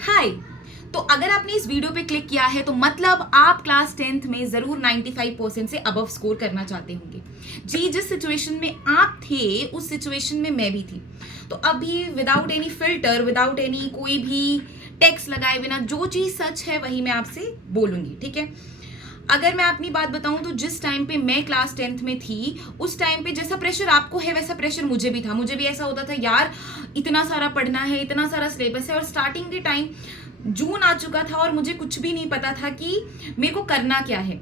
हाय। तो अगर आपने इस वीडियो पे क्लिक किया है तो मतलब आप क्लास 10th में जरूर 95% से अबव स्कोर करना चाहते होंगे। जी, जिस सिचुएशन में आप थे उस सिचुएशन में मैं भी थी। तो अभी without any filter, without any कोई भी टेक्स्ट लगाए बिना जो चीज सच है वही मैं आपसे बोलूंगी, ठीक है। अगर मैं अपनी बात बताऊं तो जिस टाइम पे मैं क्लास 10th में थी उस टाइम पे जैसा प्रेशर आपको है वैसा प्रेशर मुझे भी था। मुझे भी ऐसा होता था, यार इतना सारा पढ़ना है, इतना सारा सिलेबस है, और स्टार्टिंग के टाइम जून आ चुका था और मुझे कुछ भी नहीं पता था कि मेरे को करना क्या है।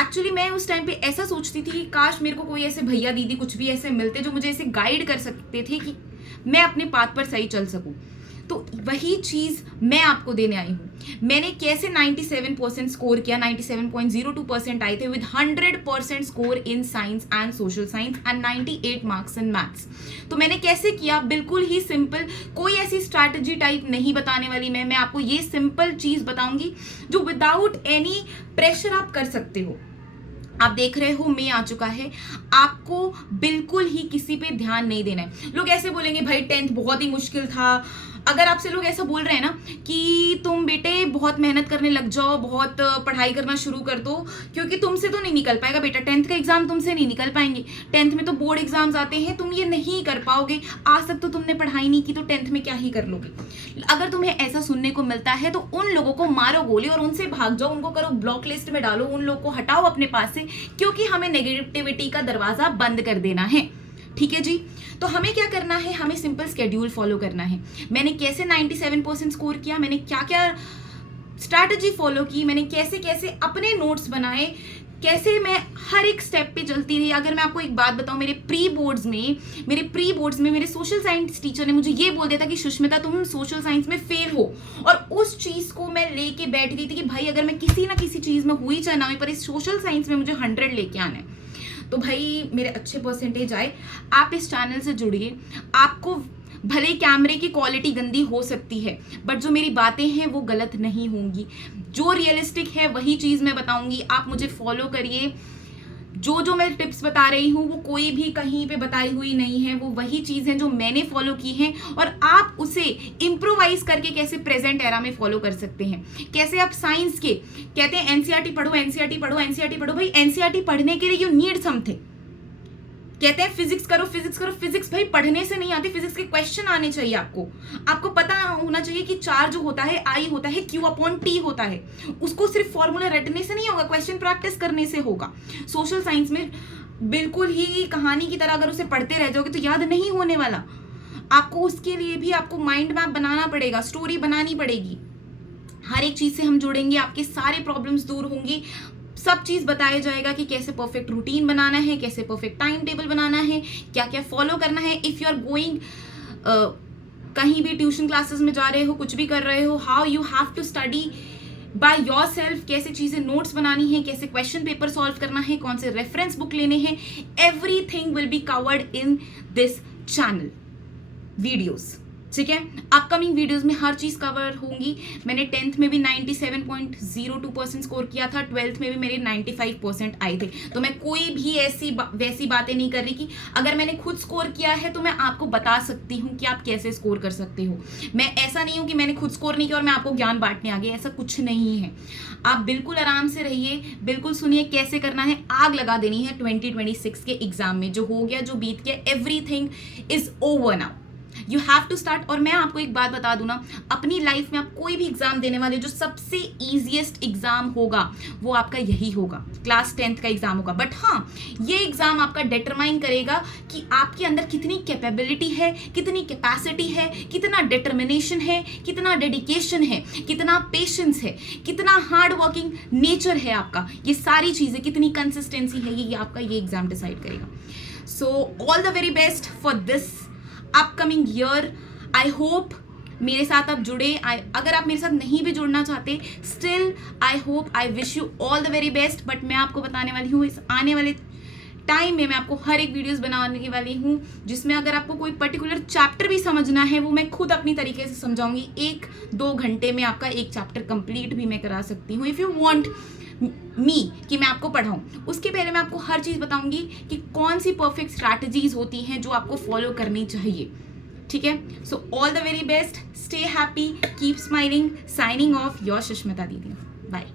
एक्चुअली मैं उस टाइम पे ऐसा सोचती थी कि काश मेरे को कोई ऐसे भैया दीदी कुछ भी ऐसे मिलते जो मुझे ऐसे गाइड कर सकते थे कि मैं अपने पाथ पर सही चल सकूं। तो वही चीज मैं आपको देने आई हूं। मैंने कैसे 97% स्कोर किया, 97.02% आए थे with 100% score in science and social science and 98 marks in maths. तो मैंने कैसे किया, बिल्कुल ही सिंपल, कोई ऐसी स्ट्रैटेजी टाइप नहीं बताने वाली मैं आपको ये सिंपल चीज बताऊंगी जो विदाउट एनी प्रेशर आप कर सकते हो। आप देख रहे हो मई आ चुका है, आपको बिल्कुल ही किसी पे ध्यान नहीं देना है। लोग ऐसे बोलेंगे भाई 10th बहुत ही मुश्किल था। अगर आपसे लोग ऐसा बोल रहे हैं ना कि तुम बेटे बहुत मेहनत करने लग जाओ, बहुत पढ़ाई करना शुरू कर दो, क्योंकि तुमसे तो नहीं निकल पाएगा बेटा, 10th का एग्जाम तुमसे नहीं निकल पाएंगे, 10th में तो बोर्ड एग्जाम्स आते हैं, तुम ये नहीं कर पाओगे, आज तक तो तुमने पढ़ाई नहीं की तो 10th में क्या ही कर लोगे। अगर तुम्हें ऐसा सुनने को मिलता है तो उन लोगों को मारो गोली और उनसे भाग जाओ, उनको करो ब्लॉक लिस्ट में डालो, उन लोगों को हटाओ अपने पास से, क्योंकि हमें नेगेटिविटी का दरवाजा बंद कर देना है, ठीक है जी। तो हमें क्या करना है, हमें सिंपल स्केड्यूल फॉलो करना है। मैंने कैसे 97% स्कोर किया, मैंने क्या क्या स्ट्रैटेजी फॉलो की, मैंने कैसे कैसे अपने नोट्स बनाए, कैसे मैं हर एक स्टेप पे चलती रही। अगर मैं आपको एक बात बताऊं, मेरे प्री बोर्ड्स में मेरे सोशल साइंस टीचर ने मुझे ये बोल दिया था कि सुष्मिता तुम सोशल साइंस में फेल हो, और उस चीज को मैं लेके बैठ गई थी कि भाई अगर मैं किसी ना किसी चीज में हुई चाहे ना हुई, पर इस सोशल साइंस में मुझे 100 लेके आना है। तो भाई मेरे अच्छे परसेंटेज आए। आप इस चैनल से जुड़िए। आपको भले कैमरे की क्वालिटी गंदी हो सकती है, बट जो मेरी बातें हैं वो गलत नहीं होंगी, जो रियलिस्टिक है वही चीज मैं बताऊंगी। आप मुझे फॉलो करिए। जो जो मैं टिप्स बता रही हूँ वो कोई भी कहीं पे बताई हुई नहीं है, वो वही चीज है जो मैंने फॉलो की है, और आप उसे इम्प्रोवाइज करके कैसे प्रेजेंट एरा में फॉलो कर सकते हैं। कैसे आप साइंस के कहते हैं एनसीईआरटी पढ़ो, एनसीईआरटी पढ़ो, एनसीईआरटी पढ़ो। भाई एनसीईआरटी पढ़ने के लिए यू नीड समथिंग। कहते हैं फिजिक्स करो, फिजिक्स करो, फिजिक्स भाई पढ़ने से नहीं आती, फिजिक्स के क्वेश्चन आने चाहिए। आपको पता होना चाहिए कि चार जो होता है आई होता है, क्यू अपॉन टी होता है। उसको सिर्फ फॉर्मूला रटने से नहीं होगा, क्वेश्चन प्रैक्टिस करने से होगा। सोशल साइंस में बिल्कुल ही कहानी की तरह अगर उसे पढ़ते रह जाओगे तो याद नहीं होने वाला। आपको उसके लिए भी आपको माइंड मैप बनाना पड़ेगा, स्टोरी बनानी पड़ेगी। हर एक चीज से हम जुड़ेंगे, आपके सारे प्रॉब्लम्स दूर होंगी। सब चीज बताया जाएगा कि कैसे परफेक्ट रूटीन बनाना है, कैसे परफेक्ट टाइम टेबल बनाना है, क्या क्या फॉलो करना है। इफ यू आर गोइंग कहीं भी ट्यूशन क्लासेस में जा रहे हो, कुछ भी कर रहे हो, how you have to study by yourself, कैसे चीजें नोट्स बनानी है, कैसे क्वेश्चन पेपर सॉल्व करना है, कौन से रेफरेंस बुक लेने हैं, everything will be covered in this channel videos, ठीक है। अपकमिंग वीडियोस में हर चीज कवर होंगी। मैंने 10th में भी 97.02% स्कोर किया था, 12th में भी मेरे 95% आए थे। तो मैं कोई भी ऐसी वैसी बातें नहीं कर रही कि अगर मैंने खुद स्कोर किया है तो मैं आपको बता सकती हूँ कि आप कैसे स्कोर कर सकते हो। मैं ऐसा नहीं हूँ कि मैंने खुद स्कोर नहीं किया और मैं आपको ज्ञान बांटने आ गई, ऐसा कुछ नहीं है। आप बिल्कुल आराम से रहिए, बिल्कुल सुनिए कैसे करना है। आग लगा देनी है 2026 के एग्जाम में। जो हो गया, जो बीत गया, everything is over now, you have to start. और मैं आपको एक बात बता दूं ना, अपनी लाइफ में आप कोई भी एग्जाम देने वाले, जो सबसे इजीएस्ट एग्जाम होगा वो आपका यही होगा, क्लास 10th का एग्जाम होगा। बट हाँ, ये एग्जाम आपका डिटरमाइन करेगा कि आपके अंदर कितनी कैपेबिलिटी है, कितनी कैपेसिटी है, कितना डिटर्मिनेशन है, कितना डेडिकेशन है, कितना पेशेंस है, कितना हार्ड वर्किंग नेचर है आपका। ये सारी चीजें, कितनी कंसिस्टेंसी है, ये आपका ये एग्जाम डिसाइड करेगा। So all the very best for this upcoming year. I hope मेरे साथ आप जुड़े। अगर आप मेरे साथ नहीं भी जुड़ना चाहते, still I hope, I wish you all the very best. But मैं आपको बताने वाली हूँ, इस आने वाले टाइम में मैं आपको हर एक वीडियोस बनाने वाली हूँ जिसमें अगर आपको कोई पर्टिकुलर चैप्टर भी समझना है वो मैं खुद अपनी तरीके से समझाऊंगी। 1-2 घंटे में आपका एक चैप्टर कंप्लीट भी मैं करा सकती हूँ, इफ़ यू वांट मी कि मैं आपको पढ़ाऊं। उसके पहले मैं आपको हर चीज़ बताऊंगी कि कौन सी परफेक्ट स्ट्रैटेजीज होती हैं जो आपको फॉलो करनी चाहिए। ठीक है, so all the very best, stay happy, keep smiling, signing off your Sushmita दीदी, बाय।